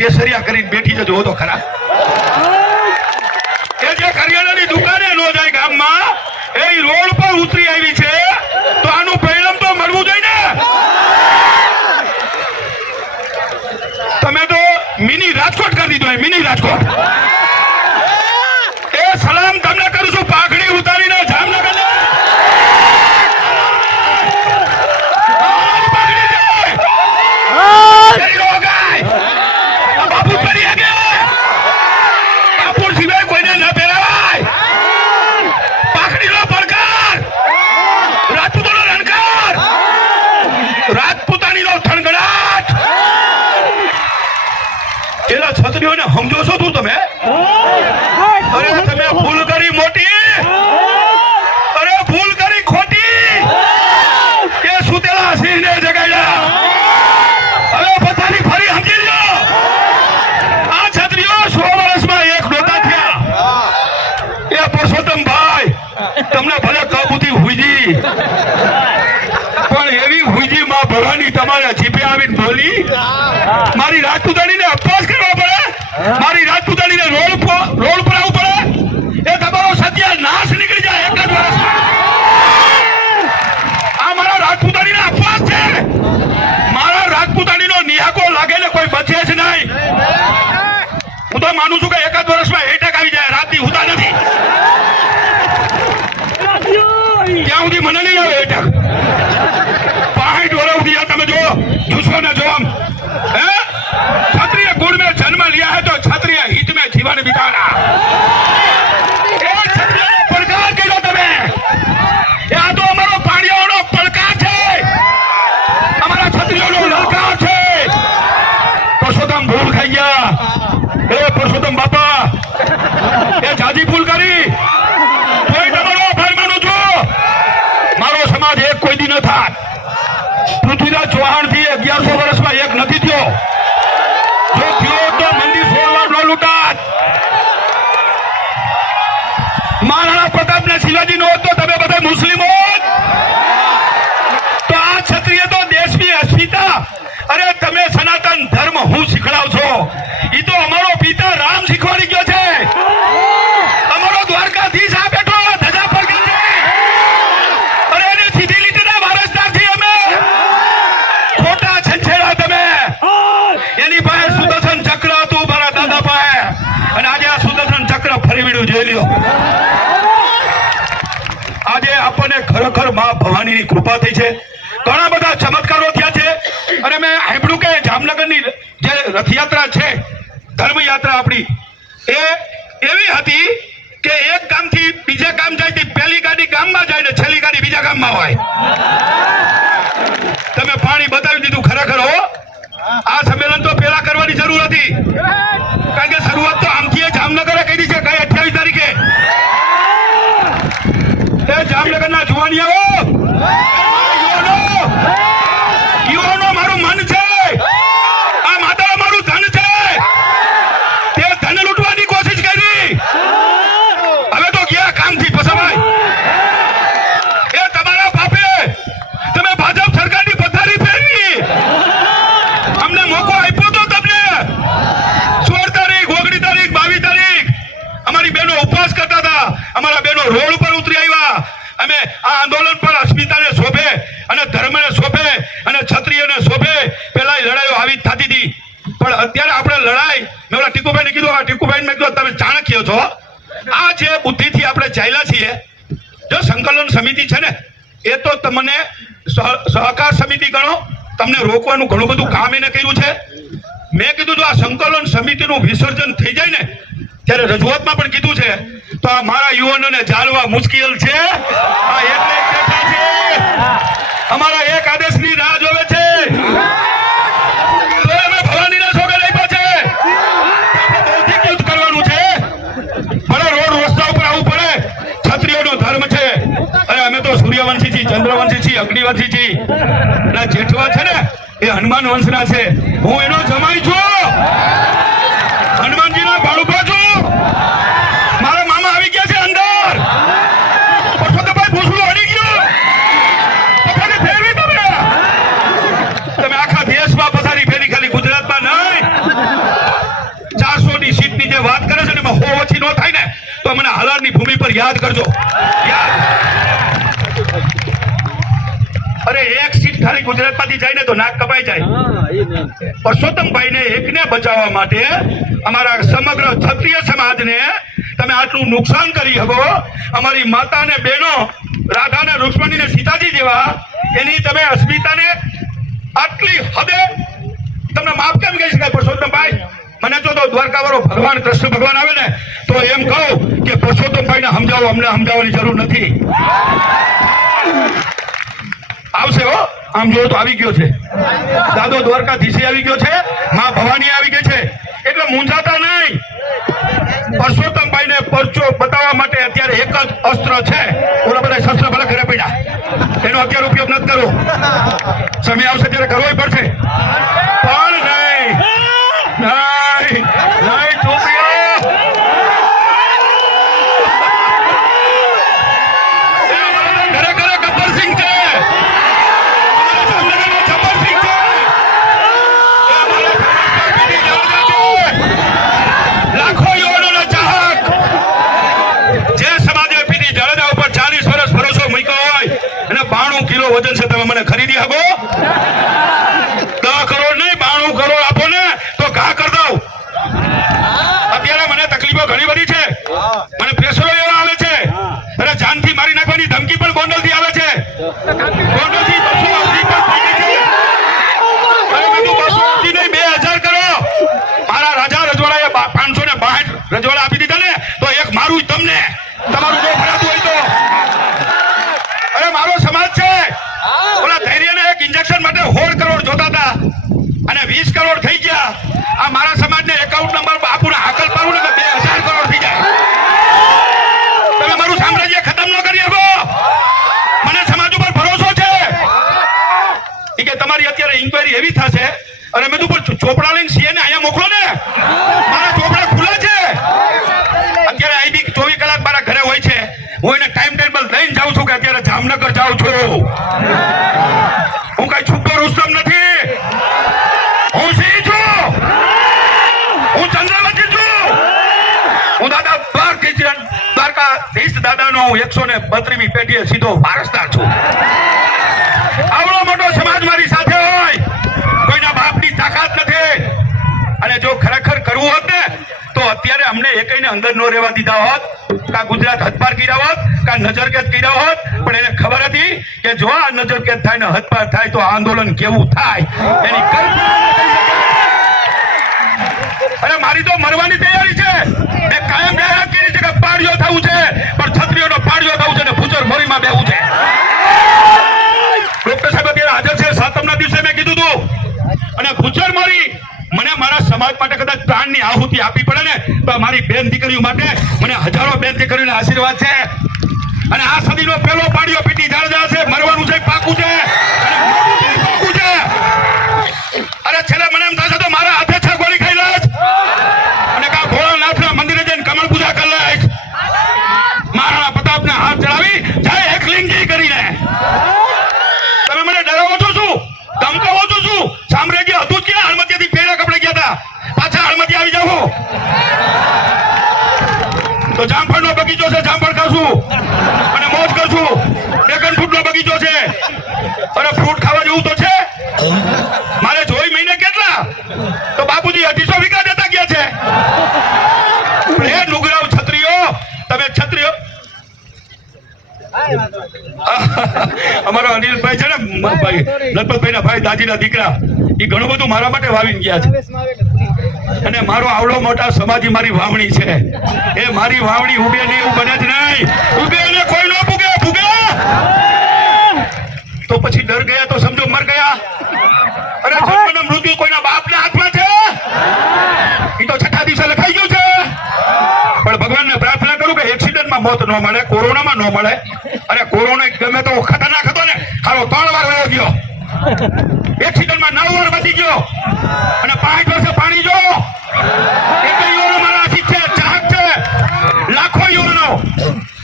કેસરિયા કરીને બેઠી છે, જોવો તો ખરા. એ જે કરિયાણાની દુકાને નો જાય ગામમાં, એ રોડ પર ઉતરી આવી છે, તો આનું પરિણામ તો મળવું જોઈએ ને. તમે તો મિની રાજકોટ કરી દીધો, મિની રાજકોટ. એ સલામ તમને કરું છું, પાઘડી ઉતારીને જામનગર છત્રીઓને સમજો છો તું તમે? અરે તમે ભૂલ કરી મોટી, અરે ભૂલ કરી ખોટી, કે સુતેલા સિંહને જગાડ્યા. હવે બધાની ફરી સમજી લો. આ છત્રીઓ 100 વર્ષમાં એક નહોતા થયા. એ પરસોત્તમભાઈ તમને ભલે કબૂતી હુજી, પણ એવી હુજી માં ભવાની તમારા જીભે આવીને બોલી, મારી રાજપૂતાણીને અપવાસ કરવા પડે, મારી રાજપૂતાણીને રોડ પર આવવું પડે, એ તમારો સત્યાનાશ નીકળી જાય એક જ વર્ષમાં. આ મારા રાજપૂતાણીને અપવાસ છે. મારા રાજપૂતાણીનો નિહાકો લાગે ને કોઈ બચે જ નહીં. હું તો માનું છું કે એક જ વર્ષમાં એટેક આવી જાય, રાતથી હુતા નથી. ત્યાં સુધી મને નહીં આવે એટેક. 65 વર્ષ સુધી તમે જો જુસ્સો ને જો क्षत्रिय गुण में जन्म लिया है तो क्षत्रिय हित में जीवन बिताना. પડકાર કીધો તમે. આ તો અમારો પાણીઓનો પડકાર છે, અમારા ક્ષત્રિયોનો લલકાર છે. પરસોત્તમ ભૂલ ખાઈ ગયા. એ પરસોત્તમ બાપા એ જાજી ભૂલ કરી. કોઈ તમારો આભાર માનું છું. મારો સમાજ એક કોઈ દી ન થાય. પૃથ્વીરાજ ચૌહાણ થી 1100 વર્ષમાં એક નથી થયો. જો થયો તો મંદિર છોડવા ન લૂંટાત. મહારાણા પ્રતાપ ને શિવાજી નો તો તમે બધા મુસ્લિમો. તો આ ક્ષત્રિય તો દેશની અસ્મિતા. અરે તમે સનાતન ધર્મ હું શીખડાવશો? એ તો અમારો પિતા રામ શીખવાડી ગયો છે. અમારો દ્વારકાધીશ આ બેઠો ધજા પર ગયો છે. અરે એને સીધી લીટીના વારસદાર છીએ અમે. ખોટા છંછેડા તમે. એની પાસે સુદર્શન ચક્ર હતું મારા દાદા પાસે, અને આજે આ સુદર્શન ચક્ર ફરી વળ્યું. જોઈ લ્યો. આજે આપણને ખરેખર માં ભવાનીની કૃપા થઈ છે. ઘણા બધા ચમત્કારો થયા છે. અને મેં સાંભળ્યું કે જામનગરની જે રથયાત્રા છે, ધર્મયાત્રા આપણી, એ એવી હતી કે એક ગામથી બીજા ગામ જાય તે પહેલી ગાડી ગામમાં જાય ને છેલ્લી ગાડી બીજા ગામમાં હોય. તમે પાણી બતાવી દીધું ખરેખર. હો, આ સંમેલન તો પેલા કરવાની જરૂર હતી, કારણ કે શરૂઆત તો આમથી જામનગરે કરી છે. કઈ 28 તારીખે એ જામનગરના જુવાનિયાઓ, યુવાનો મારું મન છે. આ માતા મારું ધન છે. તે ધન લૂંટવાની કોશિશ કરી. હવે તો ગયા કામથી પસવાય. એ તમારા બાપે તમે ભાજપ સરકારની પથારી ફેરવી. અમને મોકો આપ્યો તો તમને. 16 તારીખ, 19 તારીખ, 22 તારીખ અમારી બહેનો ઉપવાસ કરતા હતા. અમારા બહેનો રોડ ઉપર ઉતરી આવ્યા. અમે આ આંદોલન પર અસ્મિતાને શોભે અને ધર્મને શોભે અને ક્ષત્રિયને શોભે. પેલા લડાઈઓ આવી જ થતી હતી, પણ અત્યારે આપણે લડાઈ, મેં ઓલા ટીકુભાઈને કીધું, આ ટીકુભાઈને મેં કીધું તમે ચાણક્ય છો. આ જે બુદ્ધિથી આપણે ચાલ્યા છીએ, જો સંકલન સમિતિ છે ને, એ તો તમને સહકાર સમિતિ ગણો. તમને રોકવાનું ઘણું બધું કામ એને કર્યું છે. મેં કીધું જો આ સંકલન સમિતિનું વિસર્જન થઈ જાય ને, ત્યારે રજૂઆતમાં પણ કીધું છે, તો આ મારા યુવાનોને જાળવા મુશ્કેલ છે. આ એટલે બેઠા છે, અમારા એક આદેશની રાહ જોવે છે. તો અમે ભવાનીના સોગંદ આપ્યા છે. આપણે બૌદ્ધિક યુદ્ધ કરવાનું છે. ભલે રોડ રસ્તા ઉપર આવવું પડે. ક્ષત્રિયોનો ધર્મ છે. અરે અમે તો સૂર્યવંશી છીએ, ચંદ્રવંશી છીએ, અગ્નિવંશી છીએ. ના જેઠવા છે ને, એ હનુમાન વંશના છે. હું એનો જમાઈ છું. હનુમાનજીના ભાણુભા છું. મારા મામા આવી ગયા છે અંદર. પરસોત્તમભાઈ ભૂસડું હડી ગયું. પથારી ફેરવી તમે આખા દેશમાં પથારી ફેરી, ખાલી ગુજરાતમાં નહીં. નંબર યાદ કરજો, યાદ. અરે એક સીટ ખાલી ગુજરાતમાંથી જાય ને તો નાક કપાઈ જાય. પરસોત્તમભાઈને એકને બચાવવા માટે અમારા સમગ્ર ક્ષત્રિય સમાજને તમે આટલું નુકસાન કરી શકો. અમારી માતા ને બહેનો રાધા ને રુક્ષ્મણી ને સીતાજી જેવા એની તમે અસ્મિતાને આટલી હદે તમને માફ કેમ કહી શકાય પરસોત્તમભાઈ? મને જો તો દ્વારકા વાળો ભગવાન કૃષ્ણ ભગવાન આવે ને તો એમ કહું કે પરસોત્તમભાઈ ને સમજાવો, અમને સમજાવવાની જરૂર નથી. આવશે હો, આમ જો તો આવી ગયો છે દાદો દ્વારકાધીશે આવી ગયો છે, માં ભવાની આવી ગઈ છે, એટલે મૂંઝાતા નહીં. પરસોત્તમભાઈ ને પરચો બતાવવા માટે અત્યારે એક જ અસ્ત્ર છે, ઓલા બધા શસ્ત્ર ભલે ઘરે પડ્યા, એનો અત્યારે ઉપયોગ નથી કરવો. સમય આવશે ત્યારે કરવો પડશે, પણ નહીં નહીં નહીં ચોપડીઓ. ઘરે ઘરે ગબ્બરસિંહ છે, લાખો યુવાનોના ચાહક જે સમાજે પીડી જાડેજા ઉપર 40 વર્ષ ભરોસો મૂક્યો હોય અને 92 કિલો વજન છે, તમે મને ખરીદી શકો? 10 કરોડ નહીં 92 કરોડ આપો ને તો ઘા કરી દઉં. અત્યારે મને તકલીફો ઘણી બધી છે, મને પ્રેશરો એવા આવે છે, અરે જાનથી મારી નાખવાની ધમકી પણ ગોંડલથી આવે છે. ગોંડલથી 280 પર થઈ ગઈ છે. અરે મેં તો 280 નહીં 2000 કરો. મારા રાજા રજવાડાએ 562 રજવાડા આપી દીધા ને તો એક મારું તમને તમારું જો ફરાતું હોય તો. અરે મારો સમાજ છે, ઓલા ધૈર્યને એક ઇન્જેક્શન માટે 16 કરોડ જોતા હતા અને 20 કરોડ થઈ ગયા. આ મારા સમાજને એકાઉન્ટ નંબર બાપુને હાકલ પાડું ને 2000 કરોડ થઈ જાય. તમે મારું સામ્રાજ્ય ખતમ ન કરી શકો. મને સમાજ ઉપર ભરોસો છે કે તમારી અત્યારે ઇન્ક્વાયરી એવી થશે. અને મેં તું ચોપડા લઈને સીએ ને અહીંયા મોકલો ને, મારા ચોપડા ખુલ્લા છે. અત્યારે આઈબી 24 કલાક મારા ઘરે હોય છે, હું એને ટાઈમ ટેબલ લઈને જાઉં છું કે અત્યારે જામનગર જાઉં છું. હું કઈ છુપો રુસ્તમ નથી, હું સિંહ છું, હું ચંદ્રવતી છું, હું દાદા દ્વારકાધીશ દાદાનો 132મી પેઢીએ સીધો વારસદાર છું. આવડો મોટો સમાજ મારી સાથે હોય, કોઈના બાપની તાકાત નથી. અને જો ખરેખર કરવું હોત ને તો અત્યારે અમને એકઈને અંદર ન રહેવા દીધા હોત, કા ગુજરાત હદપાર કર્યા હોત, કા નજરકેદ કર્યા હોત. પણ એને ખબર હતી કે જો આ નજરકેદ થાય ને હદપાર થાય તો આંદોલન કેવું થાય એની કલ્પના. અને મારી તો મરવાની તૈયારી છે. મેં કાયમ જાહેરાત કરી છે કે પાડ્યો થવું છે, પણ ક્ષત્રિયોનો પાડ્યો થવું છે ને ભૂચર મોરીમાં બેવું છે. ડોક્ટર સાહેબ અત્યારે હાજર છે. 7મના દિવસે મેં કીધું હતું, અને ભૂચર મોરી મને મારા સમાજ માટે કદાચ પ્રાણની આહુતિ આપી પડે ને તો મારી બેન દીકરીઓ માટે મને હજારો બેન દીકરીઓના આશીર્વાદ છે. અને આ સદીનો પહેલો પાડ્યો પીટી જાડેજા છે. મરવાનું છે, પાકું છે, અને પાકું છે. અરે છેલ્લે મને એમ થશે તો મારા હાથે છે ગોળી ખાઈ લઈશ અને કા ભોળાનાથના મંદિરે જઈને કમળ પૂજા કરી લઈશ. મહારાણા પ્રતાપને હાથ ચડાવી જાય એકલિંગી કરીને. તમે મને ડરાવો છો શું? ધમકાવો છો શું? સામ્રાજ્ય હતું જ ક્યાં? હળમતિયાથી પહેલા કપડે ગયા હતા, પાછા હળમતિયા આવી જાવ તો જામફળનો બગીચો છે, જામફળ ખાશું અને મોજ કરશું. ડ્રેગન ફ્રૂટનો બગીચો છે, અને ફ્રૂટ ખાવા જેવું તો છે. મારે જોઈ મહિને કેટલા તો બાપુજી 250 વીઘા દેતા ગયા છે. હે નુગરાવ છત્રીઓ, તમે છત્રીઓ. અમારો અનિલભાઈ છે ને, લખપતભાઈ ના ભાઈ, દાદીના દીકરા, એ ઘણું બધું મારા માટે વાવીને ગયા છે. અને મારો આવડો મોટા સમાજી મારી વાવણી છે. એ મારી વાવણી ઉગે નહીં એવું બને જ નહીં. ઉગે ને કોઈ ન પૂગે, પૂગે તો પછી ડર ગયા તો સમજો મર ગયા. અરે જન્મ ને મૃત્યુ કોઈના બાપના હાથમાં છે. એ તો 6થા દિવસે લખાઈ ગયું છે. પણ ભગવાનને પ્રાર્થના કરું કે એક્સિડન્ટમાં મોત ન મળે, કોરોનામાં ન મળે. અરે કોરોના ગમે તો ખતરનાક હતો ને, હાલો 3 વાર વયો ગયો. એક્સિડન્ટમાં 9 વાર વધી ગયો. અને 5 વર્ષે પાણી જો એક યુવાનો મારા આશિક છે, ચાહક છે. લાખો યુવાનો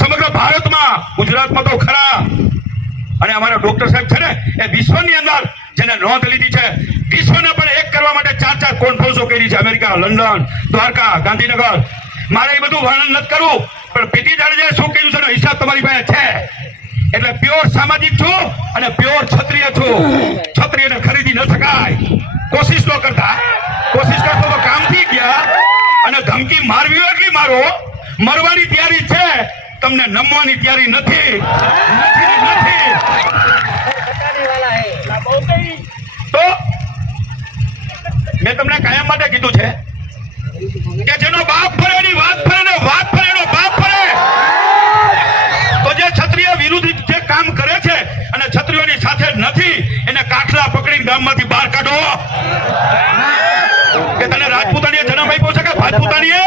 સમગ્ર ભારતમાં, ગુજરાતમાં તો ખરા. અને અમારા ડોક્ટર સાહેબ છે ને, એ વિશ્વની અંદર જેને નોંધ લીધી છે, વિશ્વને પણ એક કરવા માટે 4 કોન્ફરન્સો કરી છે. America, London, Dwarka, Gandhinagar. મારે એ બધું વર્ણન નથી કરવું. પણ પીટી જાડેજાએ શું કહ્યું છે એનો હિસાબ તમારી પાસે છે. એટલે પ્યોર સામાજિક છું અને પ્યોર ક્ષત્રિય છું. ક્ષત્રિયને ખરીદી ન શકાય. કોશિશ ન કરતા. કોશિશ કરતો તો કામ થઈ ગયા. અને ધમકી મારવી હોય એટલી મારો. મરવાની તૈયારી છે, તમને નમવાની તૈયારી નથી. તો મેં તમને કાયમ માટે કીધું છે કે જેનો બાપ ફરે એની વાત ફરે ને વાત ફરે એનો બાપ ફરે. તો જે ક્ષત્રિય વિરુદ્ધ જે કામ કરે છે અને ક્ષત્રિયોની સાથે નથી એને કાઠલા પકડીને ગામમાંથી બહાર કાઢો. કે તને રાજપૂતાણીએ જન્મ આપ્યો છે કે રાજપૂતાણીએ?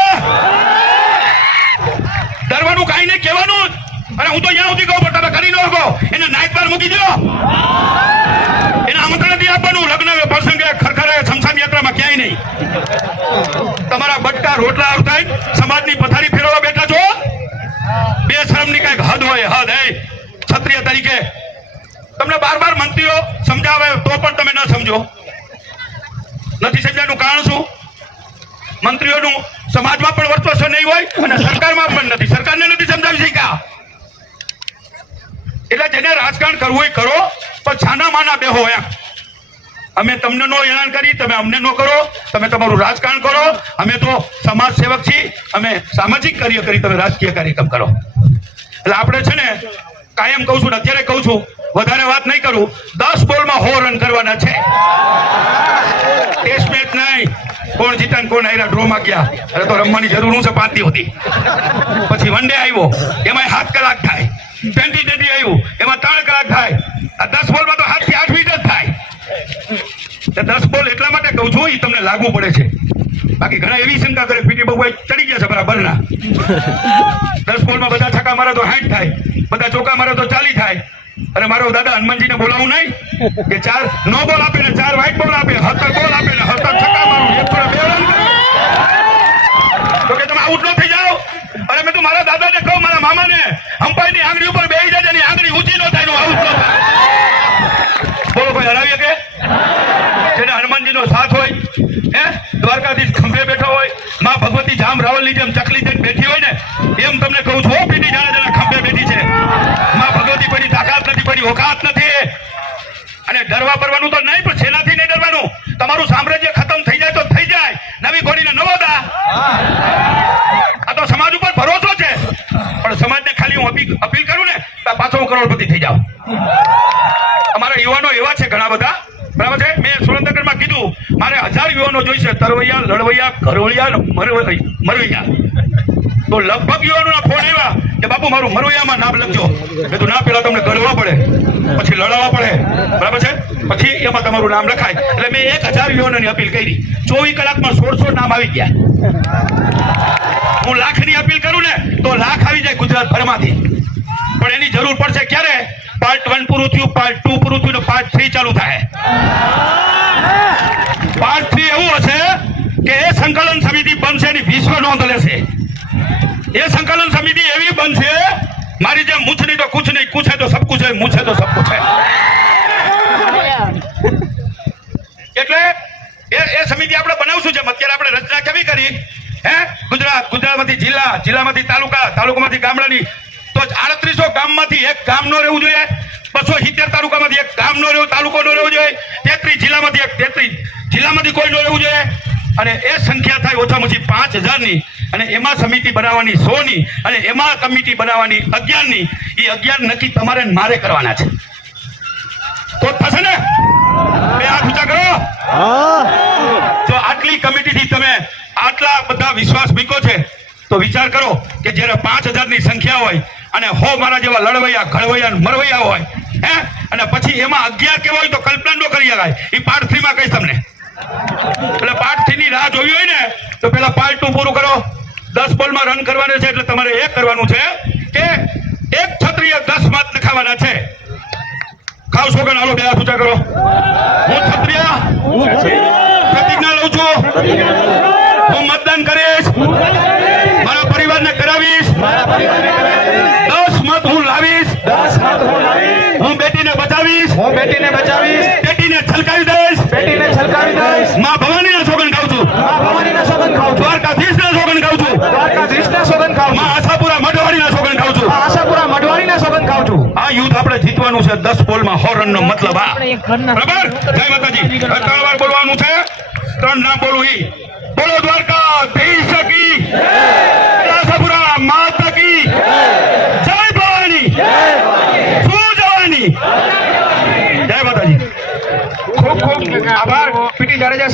ડરવાનું કાંઈ નહીં, કહેવાનું જ. અને હું તો અહીંયા સુધી કહું પણ તમે કરી ન શકો. એને નાઈટ બાર મૂકી દો. એને આમંત્રણ નથી આપવાનું. લગ્ન પ્રસંગે ખરખરે શમશાન યાત્રામાં ક્યાંય નહીં. તમારા બટકા રોટલા આવતા સમાજની પથારી ફેરવવા બેઠા છો. બે શરમની કઈક હદ હોય. હદ ક્ષત્રિય તરીકે તમને બાર મંત્રીઓ સમજાવે તો પણ તમે ન સમજો. નથી સમજાનું કારણ શું? મંત્રીઓનું સમાજમાં પણ વર્ચસ્વ નહીં હોય અને સરકારમાં પણ નથી. સરકારને નથી સમજાવી શક્યા. એટલે જેને રાજકારણ કરવું હોય કરો, પણ છાના માના બેહો. એમ અમે તમને નો એલાન કરી, તમે અમને નો કરો. તમે તમારું રાજકારણ કરો. અમે તો સમાજ સેવક છીએ. અમે સામાજિક કાર્ય કરી, તમે રાજકીય કાર્યક્રમ કરો. એટલે આપણે છે ને કાયમ કહું છું, અત્યારે કહું છું, વધારે વાત નહીં કરું. 10 બોલમાં 100 રન કરવાના છે. ટેસ્ટ મેચ નહીં. કોણ જીતા કોણ હાર્યા ડ્રોમાં ગયા. અરે તો રમવાની જરૂર શું છે? 5 દી હતી. પછી વન ડે આવ્યો, એમાં 7 કલાક થાય. 20 આવ્યું, એમાં 3 કલાક થાય. આ 10 બોલમાં તો 7 થી 8 મિનિટ જ થાય. 10 બોલ એટલા માટે કહું છું, એ તમને લાગુ પડે છે. બાકી ઘણા એવી શંકા કરે પીટી બાબુ ચડી ગયા છે બરાબરના. 10 બોલમાં બધા છક્કા મારે તો 60 થાય, બધા ચોકા મારે તો 40 થાય. અને મારો દાદા હનુમાનજીને બોલાવું નહીં કે 4 નો બોલ આપે ને 4 વ્હાઈટ બોલ આપે, 70 બોલ આપે ને 70 છક્કા મારું, 102 રન તો કે તમે આઉટ ન થઈ જાઓ. અને મેં તો મારા દાદાને કહું, મારા મામાને, અમ્પાયરની આંગળી ઉપર બેસી જાય, એની આંગળી ઊંચી ન થાય, આઉટ ન થાય. બોલો કોઈ હરાવીએ કે? જેને હનુમાનજીનો સાથ હોય, દ્વારકાધીશ ખંભે બેઠો હોય, માં ભગવતી જામ રાવલની જેમ ચકલી થઈને બેઠી હોય ને, એમ તમને કહું છું, પીટી જાડેજાના ખંભે બેઠી છે. માં ભગવતી પડી તાકાત નથી, પડી ઓકાત નથી. અને ડરવા પરવાનું તો નહીં, પણ છેલ્લાથી નહીં ડરવાનું. તમારું સામ્રાજ્ય ખતમ થઈ જાય તો થઈ જાય, નવી ઘોડીને નવો દા. આ તો સમાજ ઉપર ભરોસો છે, પણ સમાજને ખાલી હું અપીલ કરું ને તો પાછો હું કરોડપતિ થઈ જાઉં. અમારા યુવાનો એવા છે ઘણા બધા, બરાબર છે. મેં સુરેન્દ્રનગરમાં કીધું મારે 1000 યુવાનો જોઈશે, તરવૈયા, લડવૈયા, ઘરવૈયા, મરવૈયા. તો લગભગ યુવાનોના ફોન આવ્યા કે બાપુ મારું મરવૈયામાં નામ લખજો. મેં તો ના, પેલા તમને ગળવા પડે, પછી લડાવવા પડે, બરાબર છે, પછી એમાં તમારું નામ લખાય. એટલે મેં 1000 યુવાનોની અપીલ કરી. 24 કલાકમાં 1600 નામ આવી ગયા. હું લાખની અપીલ કરું ને તો લાખ આવી જાય ગુજરાત ભરમાંથી. પણ એની જરૂર પડશે ક્યારે? પાર્ટ 1 પૂરું થયું, પાર્ટ 2 પૂરું થયું, પાર્ટ 3 ચાલુ થાય. પાર્ટ 3 એવું હશે કે એ સંકલન સમિતિ બનશે, એની વિશ્વ નોંધ લેશે. એ સંકલન સમિતિ એવી બનશે, મારી જેમ મૂછ નહીં તો કુછ નહીં, કુછ હે તો સબ કુછ હે, મૂછ હે તો સબ કુછ હે. એટલે એ સમિતિ આપણે બનાવશું. જેમ અત્યારે આપણે રચના કેવી કરી, ગુજરાતમાંથી જિલ્લામાંથી તાલુકામાંથી ગામડાની, તો 3800 ગામમાંથી એક ગામ નો રહેવું જોઈએ. 270 તાલુકામાંથી એક ગામ નો રહેવું, તાલુકો નો રહેવું જોઈએ. 33 જિલ્લામાંથી એક 33 જિલ્લામાંથી કોઈ નો રહેવું જોઈએ. અને એ સંખ્યા થાય ઓછામાં ઓછી 5000ની. અને એમાં સમિતિ બનાવવાની 100 ની, અને એમાં કમિટી બનાવવાની 11 ની. એ 11 નક્કી તમારે મારે કરવાના છે. તો થશે ને? બે હાથ ઊંચા કરો. જો આટલી કમિટીથી તમે આટલા બધા વિશ્વાસ મૂક્યો છે, તો વિચાર કરો કે જ્યારે 5000ની સંખ્યા હોય અને 100 મારા જેવા લડવૈયા, ઘડવૈયા, મરવૈયા હોય, અને પછી એમાં 11 કેવા હોય તો કલ્પના ન કરી શકાય. એ પાર્ટ 3 માં કહીશ તમને. એટલે પાર્ટ 3 ની રાહ જોવી હોય ને તો પેલા પાર્ટ 2 પૂરું કરો. 10 બોલમાં રન કરવાનું છે, એટલે તમારે એ કરવાનું છે કે એક ક્ષત્રિય 10 મત લખાવાના છે. ખાવ સોગન, હાલો બે હાથ ઊંચા કરો. હું ક્ષત્રિય પ્રતિજ્ઞા લઉં છું, હું મતદાન કરીશ, મારા પરિવારને કરાવીશ, 10 મત હું લાવીશ, હું બેટીને બચાવીશ, બેટીને છલકાવી દઈશ, માં ભવાનીના સોગન ખાઉં છું, દ્વારકાધીશના સોગન ખાઉં છું, માં આશાપુરા મઢ આ યુદ્ધ આપણે જીતવાનું છે 10 બોલમાં 100 રનનો મતલબ આ બરાબર જય માતાજી 3 વાર બોલવાનું છે 3 નામ બોલું ઈ બોલો દ્વારકા